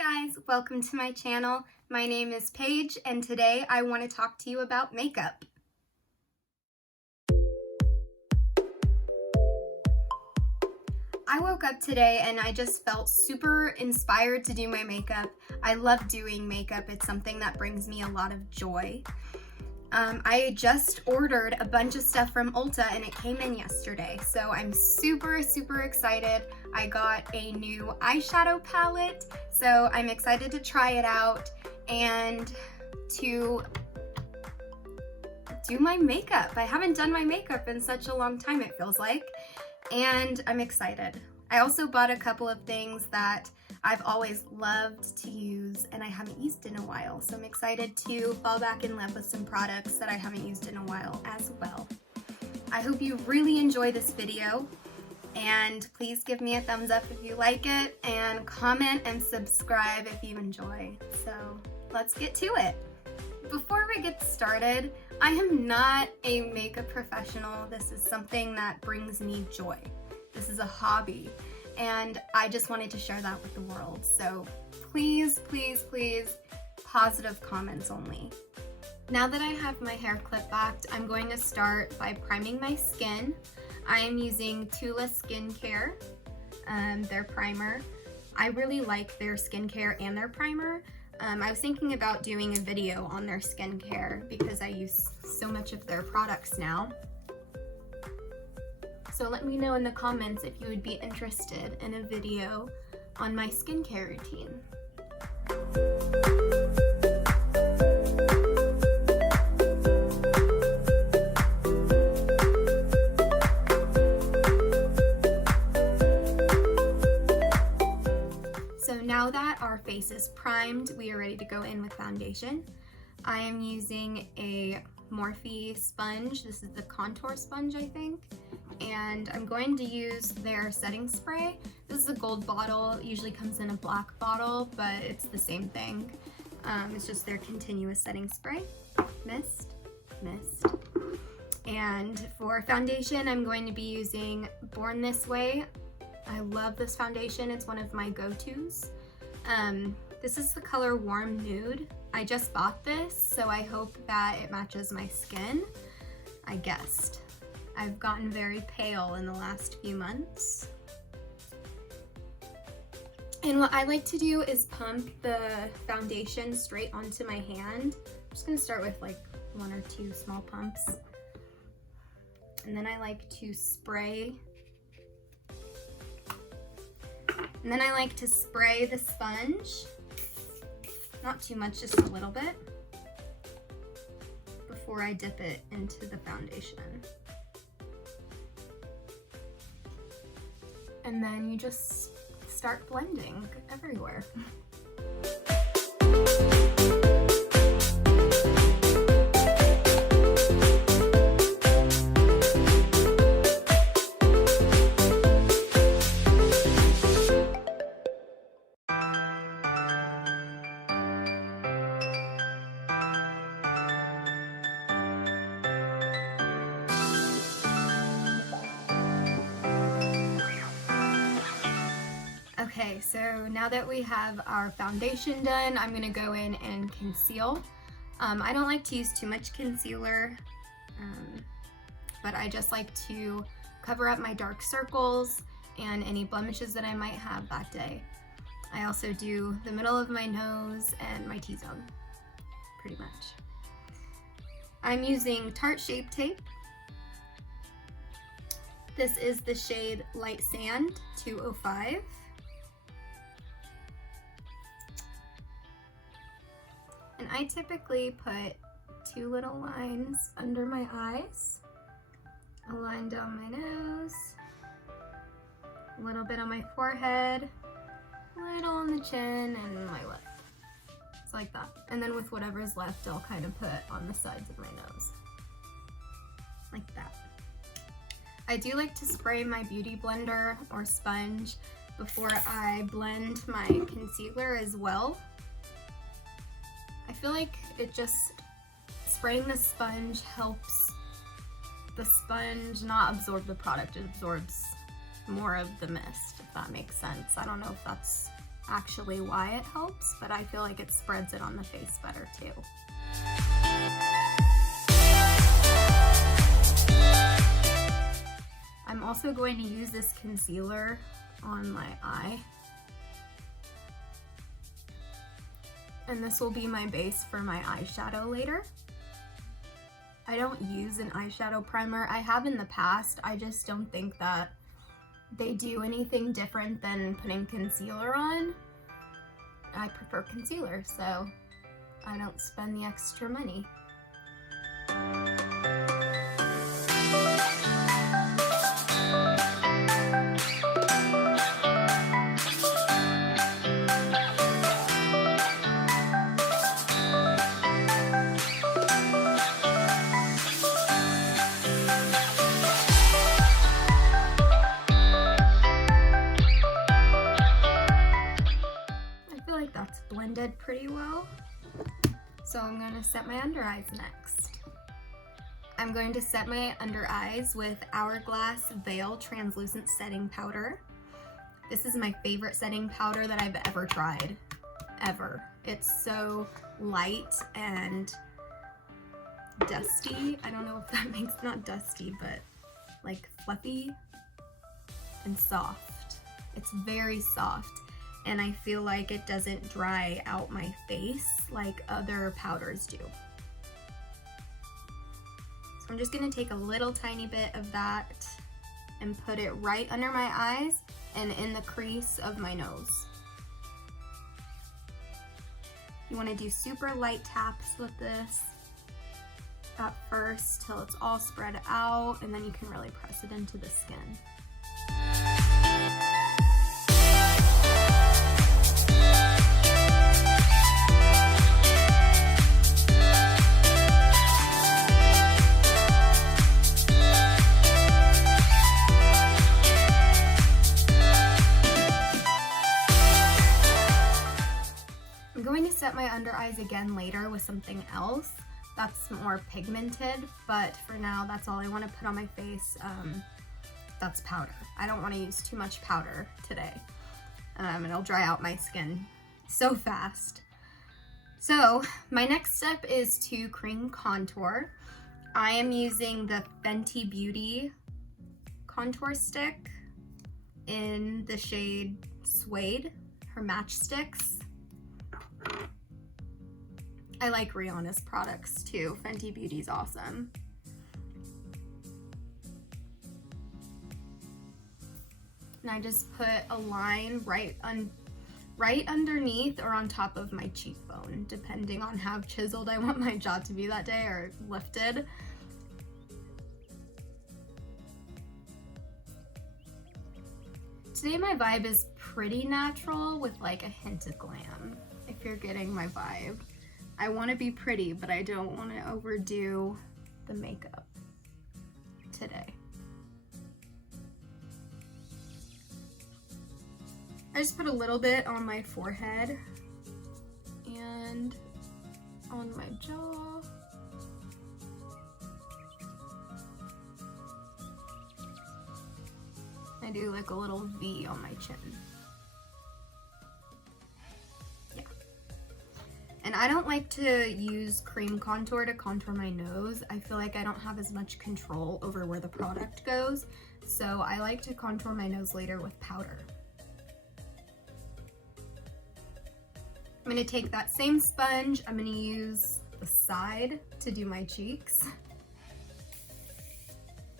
guys, welcome to my channel. My name is Paige and today I want to talk to you about makeup. I woke up today and I just felt super inspired to do my makeup. I love doing makeup. It's something that brings me a lot of joy. I just ordered a bunch of stuff from Ulta and it came in yesterday, so I'm super excited. I got a new eyeshadow palette, so I'm excited to try it out and to do my makeup. I haven't done my makeup in such a long time, it feels like, and I'm excited. I also bought a couple of things that I've always loved to use and I haven't used in a while, so I'm excited to fall back in love with some products that I haven't used in a while as well. I hope you really enjoy this video, and please give me a thumbs up if you like it, and comment and subscribe if you enjoy. So let's get to it. Before we get started, I am not a makeup professional. This is something that brings me joy. This is a hobby, and I just wanted to share that with the world. So please, positive comments only. Now that I have my hair clip backed, I'm going to start by priming my skin. I am using Tula Skincare, their primer. I really like their skincare and their primer. I was thinking about doing a video on their skincare because I use so much of their products now. So let me know in the comments if you would be interested in a video on my skincare routine. So now that our face is primed, we are ready to go in with foundation. I am using a Morphe sponge. This is the contour sponge, I think. And I'm going to use their setting spray. This is a gold bottle. It usually comes in a black bottle, but it's the same thing. It's just their continuous setting spray. Mist. And for foundation, I'm going to be using Born This Way. I love this foundation. It's one of my go-tos. This is the color Warm Nude. I just bought this, so I hope that it matches my skin. I guessed. I've gotten very pale in the last few months. And what I like to do is pump the foundation straight onto my hand. I'm just gonna start with like 1 or 2 small pumps. And then I like to spray. And then I like to spray the sponge. Not too much, just a little bit, before I dip it into the foundation. And then you just start blending everywhere. Okay, so now that we have our foundation done, I'm gonna go in and conceal. I don't like to use too much concealer, but I just like to cover up my dark circles and any blemishes that I might have that day. I also do the middle of my nose and my T-zone, pretty much. I'm using Tarte Shape Tape. This is the shade Light Sand 205. And I typically put 2 little lines under my eyes, a line down my nose, a little bit on my forehead, a little on the chin, and my lip. It's like that. And then with whatever's left, I'll kind of put on the sides of my nose. Like that. I do like to spray my beauty blender or sponge before I blend my concealer as well. I feel like it just, spraying the sponge helps the sponge not absorb the product. It absorbs more of the mist, if that makes sense. I don't know if that's actually why it helps, but I feel like it spreads it on the face better too. I'm also going to use this concealer on my eye. And this will be my base for my eyeshadow later. I don't use an eyeshadow primer. I have in the past. I just don't think that they do anything different than putting concealer on. I prefer concealer, so I don't spend the extra money. That's blended pretty well. So I'm going to set my under eyes next. I'm going to set my under eyes with Hourglass Veil Translucent Setting Powder. This is my favorite setting powder that I've ever tried, ever. It's so light and dusty. I don't know if that makes, not dusty, but like fluffy and soft. It's very soft. And I feel like it doesn't dry out my face like other powders do. So I'm just gonna take a little tiny bit of that and put it right under my eyes and in the crease of my nose. You wanna do super light taps with this at first till it's all spread out, and then you can really press it into the skin. I'm going to set my under eyes again later with something else that's more pigmented, but for now that's all I want to put on my face. That's powder. I don't want to use too much powder today. It'll dry out my skin so fast. So my next step is to cream contour. I am using the Fenty Beauty contour stick in the shade Suede, her matchsticks. I like Rihanna's products too. Fenty Beauty's awesome. And I just put a line right underneath or on top of my cheekbone, depending on how chiseled I want my jaw to be that day or lifted. Today my vibe is pretty natural with like a hint of glam, if you're getting my vibe. I want to be pretty, but I don't want to overdo the makeup today. I just put a little bit on my forehead and on my jaw. I do like a little V on my chin. Yeah. And I don't like to use cream contour to contour my nose. I feel like I don't have as much control over where the product goes. So I like to contour my nose later with powder. I'm gonna take that same sponge, I'm gonna use the side to do my cheeks.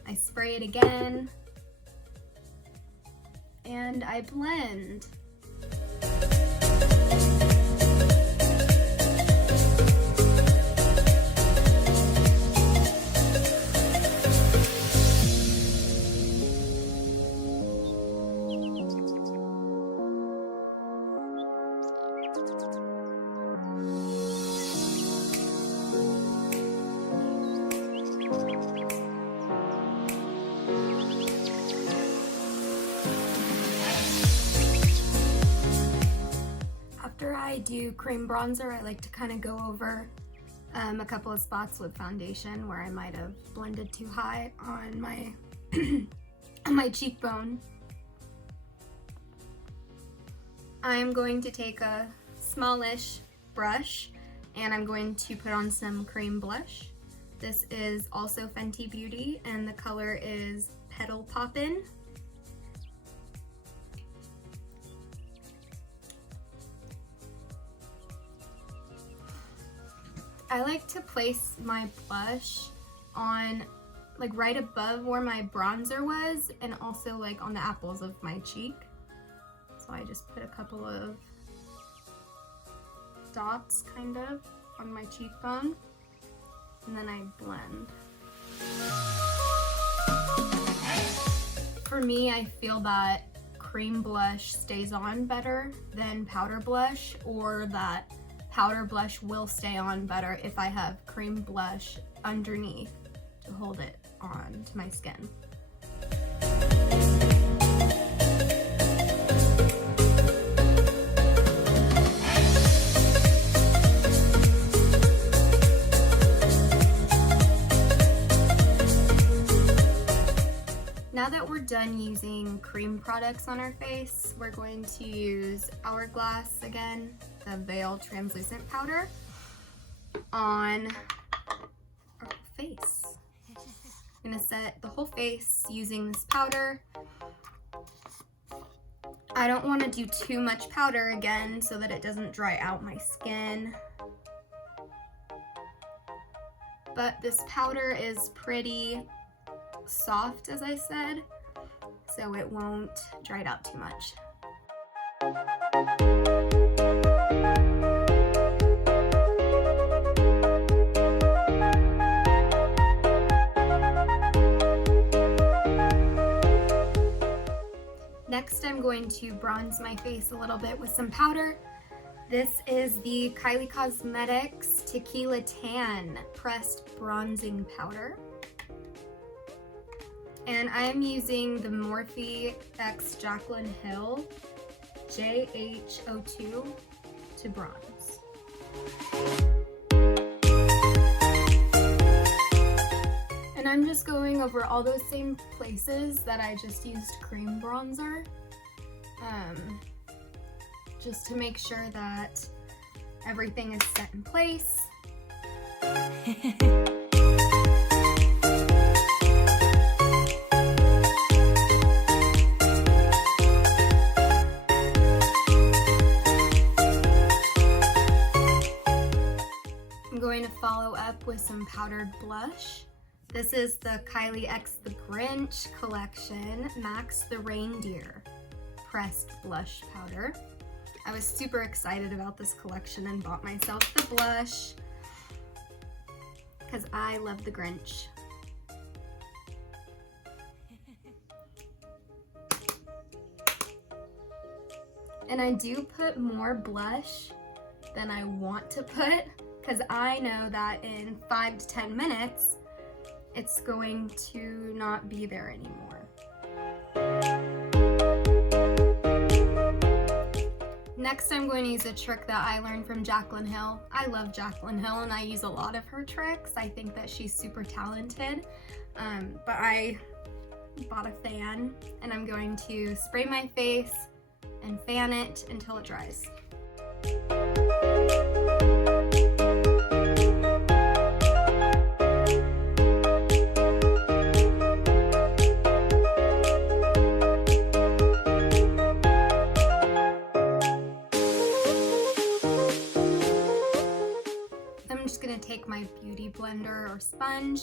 I spray it again, and I blend. After I do cream bronzer, I like to kind of go over a couple of spots with foundation where I might have blended too high on my on my cheekbone. I'm going to take a smallish brush and I'm going to put on some cream blush. This is also Fenty Beauty and the color is Petal Poppin'. I like to place my blush on like right above where my bronzer was and also like on the apples of my cheek. So I just put a couple of dots kind of on my cheekbone and then I blend. For me, I feel that cream blush stays on better than powder blush, or that powder blush will stay on better if I have cream blush underneath to hold it on to my skin. Now that we're done using cream products on our face, we're going to use Hourglass again, the Veil Translucent Powder, on our face. I'm gonna set the whole face using this powder. I don't want to do too much powder again so that it doesn't dry out my skin. But this powder is pretty soft, as I said, so it won't dry it out too much. Next, I'm going to bronze my face a little bit with some powder. This is the Kylie Cosmetics Tequila Tan Pressed Bronzing Powder. And I'm using the Morphe X Jaclyn Hill JH02 to bronze. And I'm just going over all those same places that I just used cream bronzer, just to make sure that everything is set in place. Going to follow up with some powdered blush. This is the Kylie X The Grinch collection Max the Reindeer pressed blush powder. I was super excited about this collection and bought myself the blush because I love the Grinch. And I do put more blush than I want to put, because I know that in 5 to 10 minutes, it's going to not be there anymore. Next, I'm going to use a trick that I learned from Jaclyn Hill. I love Jaclyn Hill and I use a lot of her tricks. I think that she's super talented, but I bought a fan and I'm going to spray my face and fan it until it dries. Take my beauty blender or sponge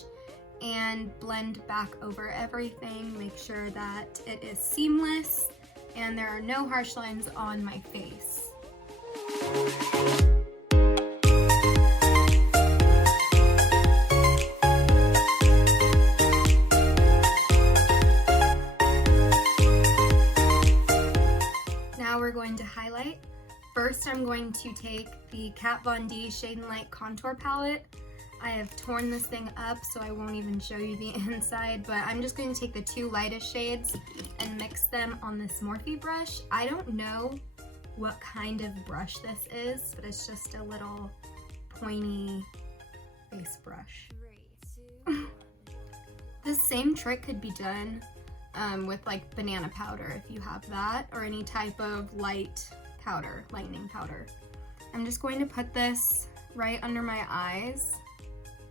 and blend back over everything, make sure that it is seamless and there are no harsh lines on my face. Now we're going to highlight. First, I'm going to take the Kat Von D Shade and Light Contour Palette. I have torn this thing up, so I won't even show you the inside, but I'm just going to take the 2 lightest shades and mix them on this Morphe brush. I don't know what kind of brush this is, but it's just a little pointy face brush. This same trick could be done with like banana powder if you have that, or any type of light powder, lightening powder. I'm just going to put this right under my eyes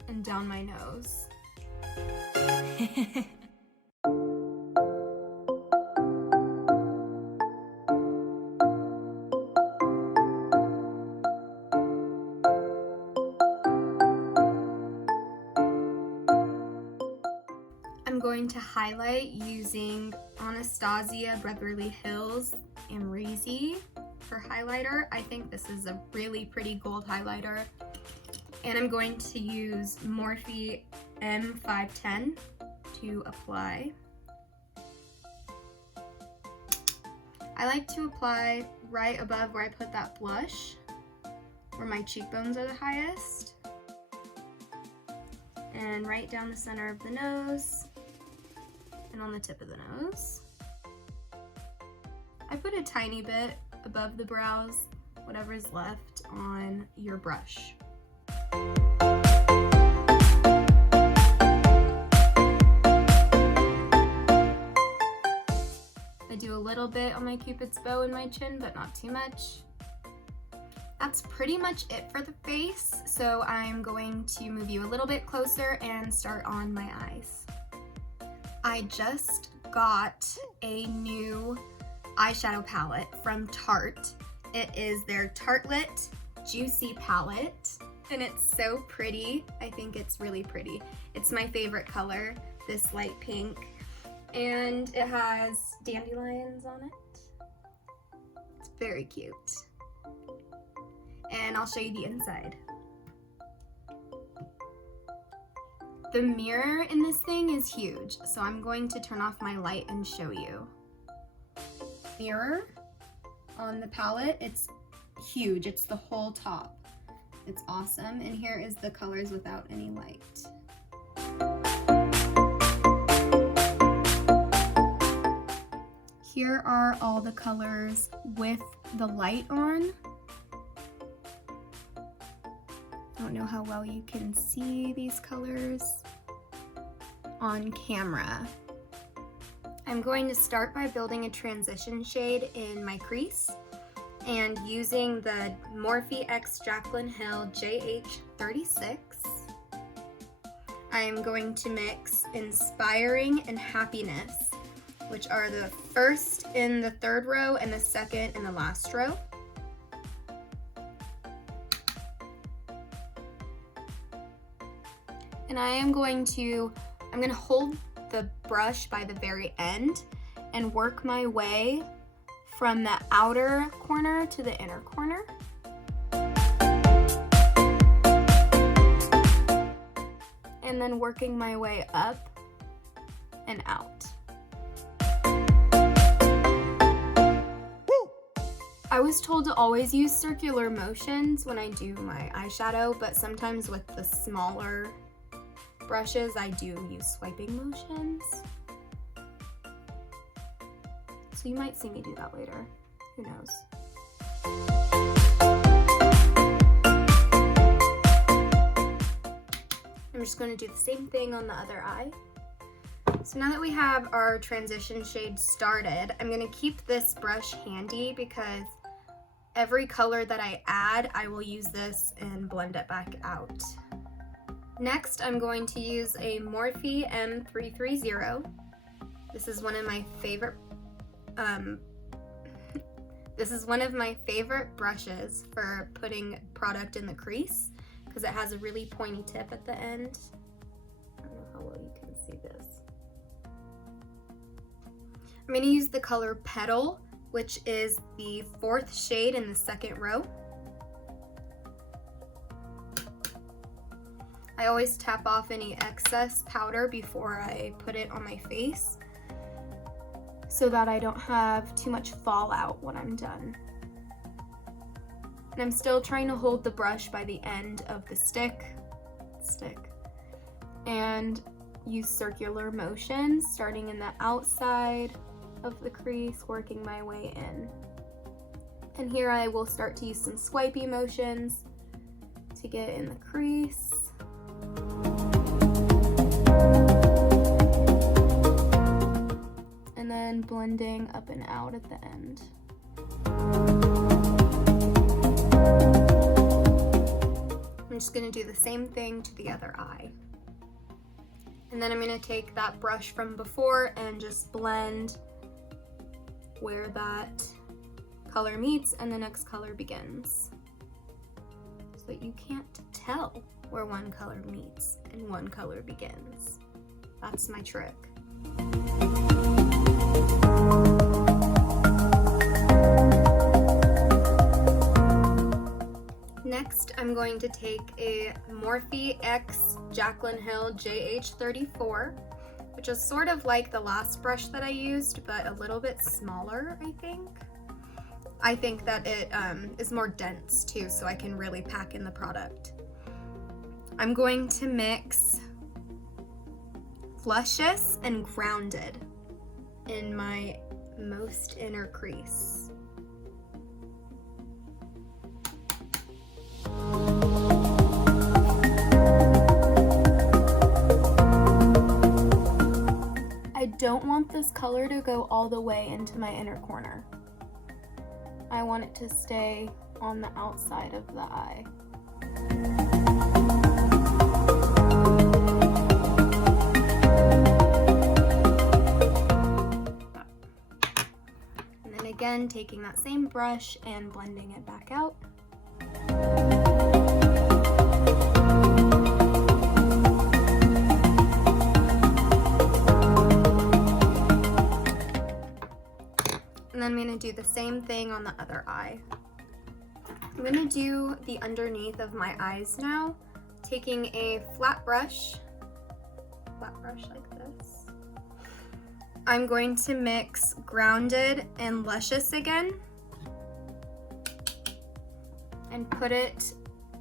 and down my nose. I'm going to highlight using Anastasia Beverly Hills Amrezy for highlighter. I think this is a really pretty gold highlighter. And I'm going to use Morphe M510 to apply. I like to apply right above where I put that blush, where my cheekbones are the highest. And right down the center of the nose. And on the tip of the nose. I put a tiny bit above the brows, whatever is left on your brush. I do a little bit on my Cupid's bow and my chin, but not too much. That's pretty much it for the face, so I'm going to move you a little bit closer and start on my eyes. I just got a new eyeshadow palette from Tarte. It is their Tartelette Juicy palette, and it's so pretty. I think it's really pretty. It's my favorite color, this light pink, and it has dandelions on it. It's very cute. And I'll show you the inside. The mirror in this thing is huge, so I'm going to turn off my light and show you. Mirror on the palette, it's huge. It's the whole top. It's awesome. And here is the colors without any light. Here are all the colors with the light on. I don't know how well you can see these colors on camera. I'm going to start by building a transition shade in my crease and using the Morphe x Jaclyn Hill JH36. I am going to mix Inspiring and Happiness, which are the first in the third row and the second in the last row. And I'm going to hold the brush by the very end and work my way from the outer corner to the inner corner. And then working my way up and out. I was told to always use circular motions when I do my eyeshadow, but sometimes with the smaller brushes, I do use swiping motions. So you might see me do that later. Who knows? I'm just going to do the same thing on the other eye. So now that we have our transition shade started, I'm going to keep this brush handy because every color that I add, I will use this and blend it back out. Next, I'm going to use a Morphe M330. This is one of my favorite brushes for putting product in the crease because it has a really pointy tip at the end. I don't know how well you can see this. I'm going to use the color Petal, which is the fourth shade in the second row. I always tap off any excess powder before I put it on my face so that I don't have too much fallout when I'm done. And I'm still trying to hold the brush by the end of the stick and use circular motions, starting in the outside of the crease, working my way in. And here I will start to use some swipey motions to get in the crease. And then blending up and out at the end. I'm just gonna do the same thing to the other eye. And then I'm gonna take that brush from before and just blend where that color meets and the next color begins, so that you can't tell where one color meets and one color begins. That's my trick. Next, I'm going to take a Morphe X Jaclyn Hill JH34, which is sort of like the last brush that I used, but a little bit smaller, I think. I think that it is more dense too, so I can really pack in the product. I'm going to mix Luscious and Grounded in my most inner crease. I don't want this color to go all the way into my inner corner. I want it to stay on the outside of the eye. And then again, taking that same brush and blending it back out. And then I'm going to do the same thing on the other eye. I'm going to do the underneath of my eyes now, taking a flat brush like this. I'm going to mix Grounded and Luscious again and put it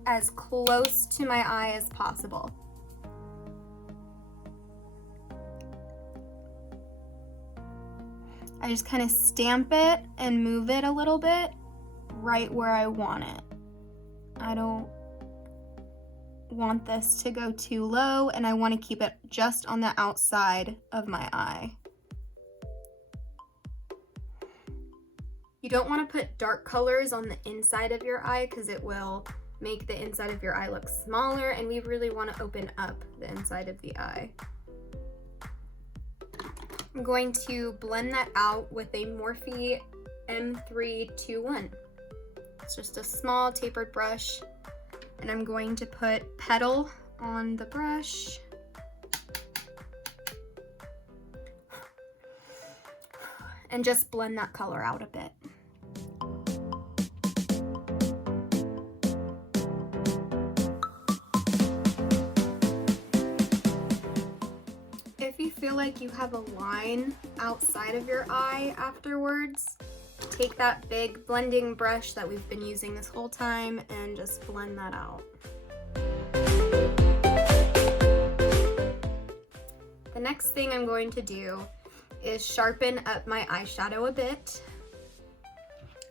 as close to my eye as possible. I just kind of stamp it and move it a little bit right where I want it. I don't want this to go too low, and I want to keep it just on the outside of my eye. You don't want to put dark colors on the inside of your eye because it will make the inside of your eye look smaller, and we really want to open up the inside of the eye. I'm going to blend that out with a Morphe M321. It's just a small tapered brush, and I'm going to put Petal on the brush. And just blend that color out a bit. If you feel like you have a line outside of your eye afterwards, take that big blending brush that we've been using this whole time and just blend that out. The next thing I'm going to do is sharpen up my eyeshadow a bit.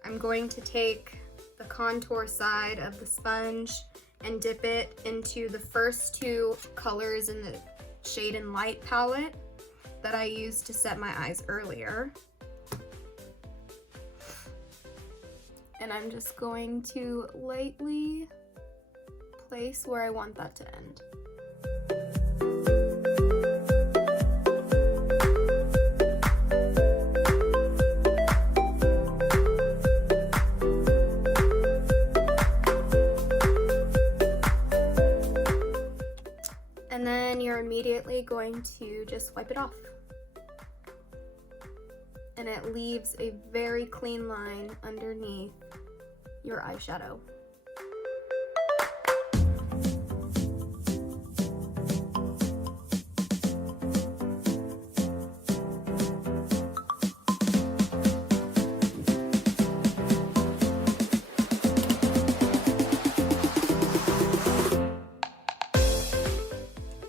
I'm going to take the contour side of the sponge and dip it into the first two colors in the Shade and Light palette that I used to set my eyes earlier. And I'm just going to lightly place where I want that to end. And then you're immediately going to just wipe it off. And it leaves a very clean line underneath your eyeshadow.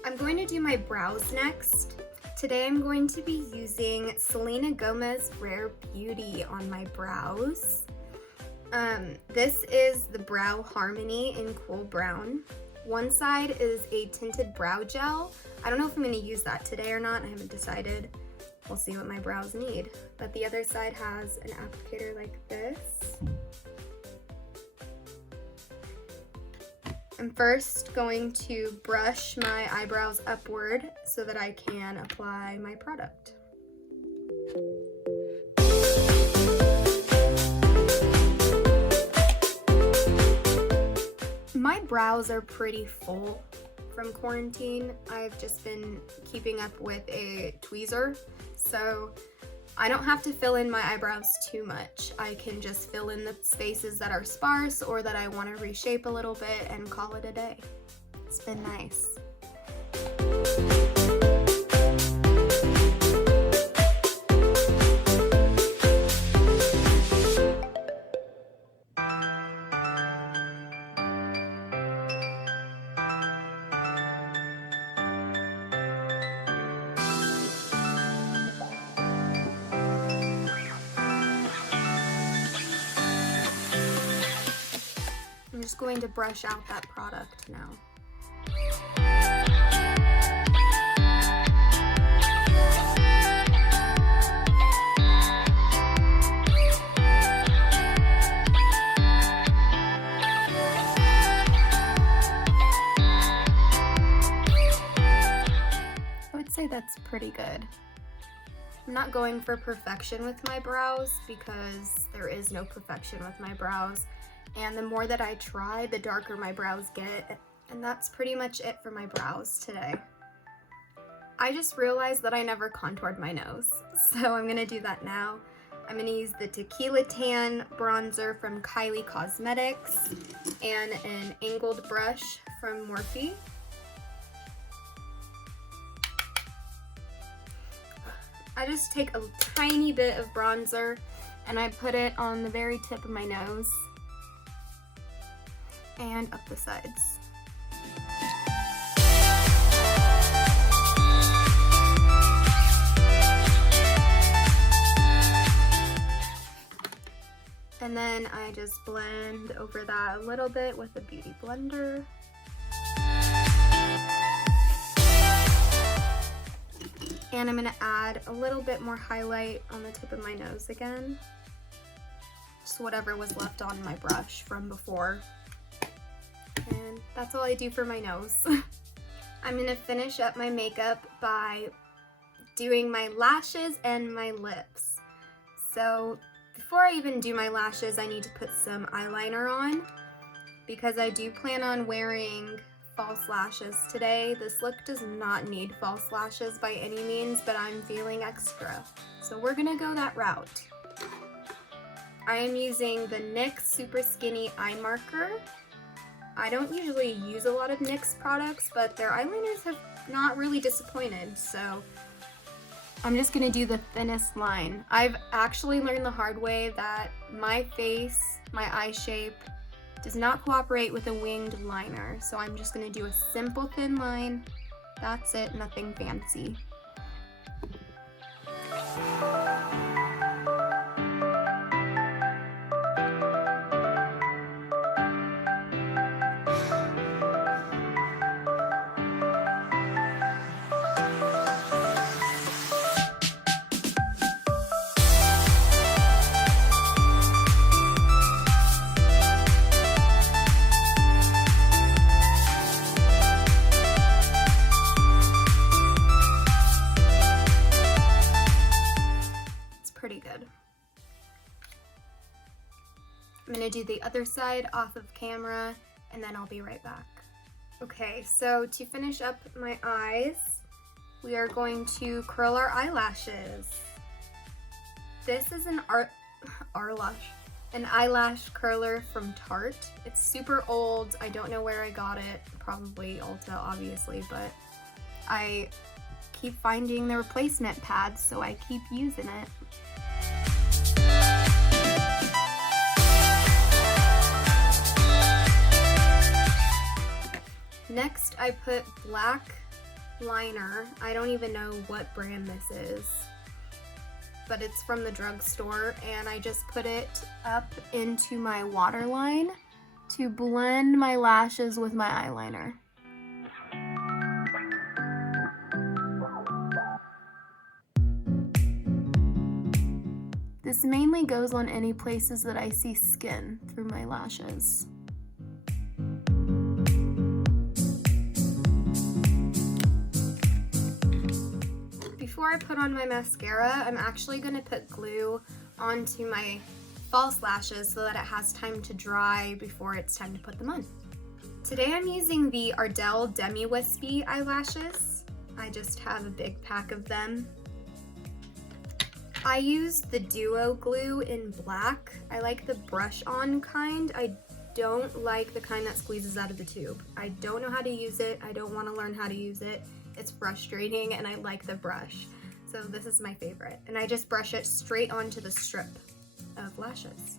I'm going to do my brows next. Today I'm going to be using Selena Gomez Rare Beauty on my brows. This is the Brow Harmony in Cool Brown. One side is a tinted brow gel. I don't know if I'm going to use that today or not. I haven't decided. We'll see what my brows need. But the other side has an applicator like this. I'm first going to brush my eyebrows upward so that I can apply my product. My brows are pretty full from quarantine. I've just been keeping up with a tweezer, so I don't have to fill in my eyebrows too much. I can just fill in the spaces that are sparse or that I want to reshape a little bit and call it a day. It's been nice. I'm just going to brush out that product now. I would say that's pretty good. I'm not going for perfection with my brows because there is no perfection with my brows. And the more that I try, the darker my brows get. And that's pretty much it for my brows today. I just realized that I never contoured my nose, so I'm gonna do that now. I'm gonna use the Tequila Tan bronzer from Kylie Cosmetics and an angled brush from Morphe. I just take a tiny bit of bronzer and I put it on the very tip of my nose and up the sides. And then I just blend over that a little bit with a beauty blender. And I'm gonna add a little bit more highlight on the tip of my nose again. Just whatever was left on my brush from before. And that's all I do for my nose. I'm gonna finish up my makeup by doing my lashes and my lips. So before I even do my lashes, I need to put some eyeliner on because I do plan on wearing false lashes today. This look does not need false lashes by any means, but I'm feeling extra. So we're gonna go that route. I am using the NYX Super Skinny Eye Marker. I don't usually use a lot of NYX products, but their eyeliners have not really disappointed, so I'm just gonna do the thinnest line. I've actually learned the hard way that my face, my eye shape, does not cooperate with a winged liner, so I'm just gonna do a simple thin line. That's it, nothing fancy. Pretty good. I'm gonna do the other side off of camera and then I'll be right back. Okay, so to finish up my eyes, we are going to curl our eyelashes. This is an eyelash curler from Tarte. It's super old. I don't know where I got it. Probably Ulta, obviously, but I keep finding the replacement pads, so I keep using it. Next, I put black liner. I don't even know what brand this is, but it's from the drugstore, and I just put it up into my waterline to blend my lashes with my eyeliner. This mainly goes on any places that I see skin through my lashes. before I put on my mascara, I'm actually going to put glue onto my false lashes so that it has time to dry before it's time to put them on. Today I'm using the Ardell Demi Wispy eyelashes. I just have a big pack of them. I use the Duo glue in black. I like the brush-on kind. I don't like the kind that squeezes out of the tube. I don't know how to use it. I don't want to learn how to use it. It's frustrating and I like the brush. So this is my favorite. And I just brush it straight onto the strip of lashes.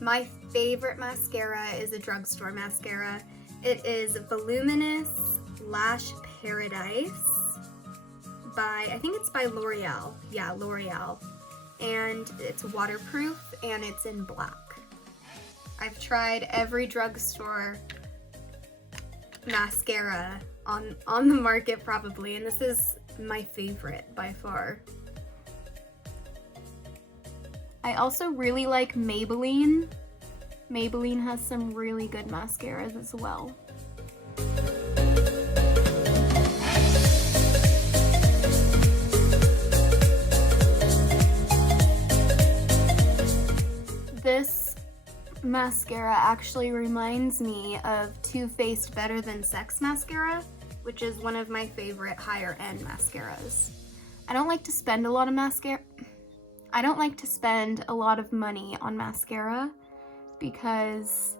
My favorite mascara is a drugstore mascara. It is Voluminous Lash Paradise by, I think it's by L'Oreal. Yeah, L'Oreal. And it's waterproof and it's in black. I've tried every drugstore mascara on the market probably, and this is my favorite by far. I also really like Maybelline. Maybelline has some really good mascaras as well. This mascara actually reminds me of Too Faced Better Than Sex mascara, which is one of my favorite higher end mascaras. I don't like to spend a lot of money on mascara because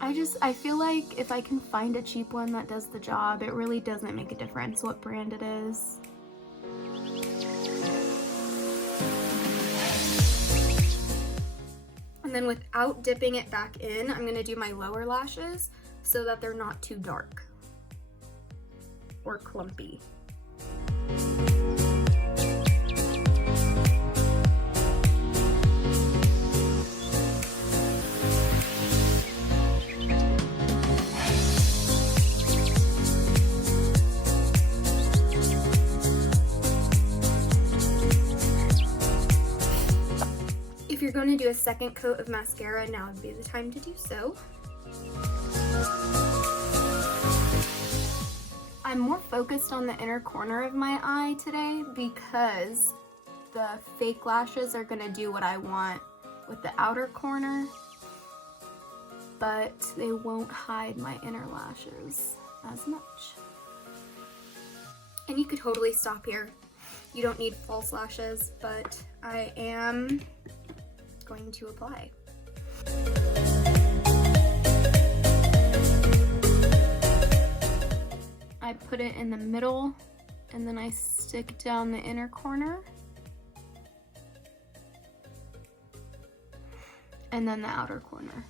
I feel like if I can find a cheap one that does the job, it really doesn't make a difference what brand it is. And then without dipping it back in, I'm gonna do my lower lashes so that they're not too dark or clumpy. If you're going to do a second coat of mascara, now would be the time to do so. I'm more focused on the inner corner of my eye today because the fake lashes are going to do what I want with the outer corner, but they won't hide my inner lashes as much. And you could totally stop here. You don't need false lashes, but I am going to apply. I put it in the middle and then I stick down the inner corner and then the outer corner.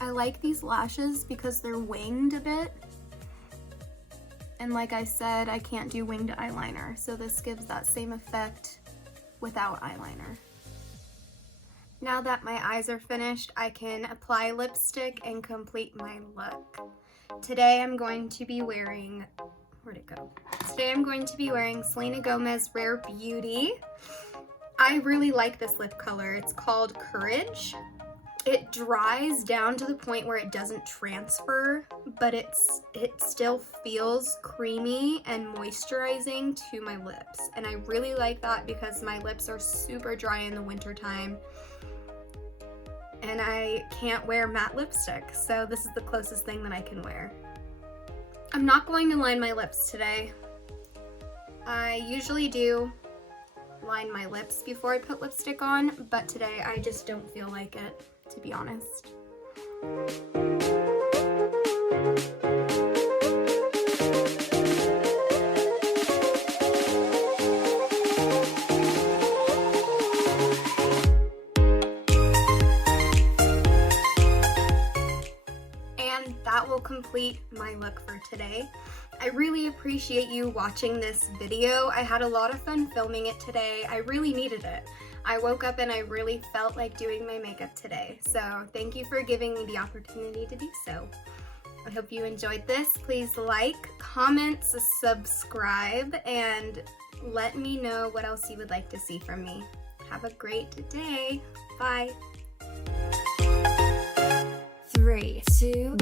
I like these lashes because they're winged a bit. And like I said, I can't do winged eyeliner, so this gives that same effect without eyeliner. Now that my eyes are finished, I can apply lipstick and complete my look. Today I'm going to be wearing, where'd it go? Today I'm going to be wearing Selena Gomez Rare Beauty. I really like this lip color. It's called Courage. It dries down to the point where it doesn't transfer, but it still feels creamy and moisturizing to my lips. And I really like that because my lips are super dry in the winter time and I can't wear matte lipstick, so this is the closest thing that I can wear. I'm not going to line my lips today. I usually do line my lips before I put lipstick on, but today I just don't feel like it, to be honest. And that will complete my look for today. I really appreciate you watching this video. I had a lot of fun filming it today. I really needed it. I woke up and I really felt like doing my makeup today. So thank you for giving me the opportunity to do so. I hope you enjoyed this. Please like, comment, subscribe, and let me know what else you would like to see from me. Have a great day. Bye. 3, 2,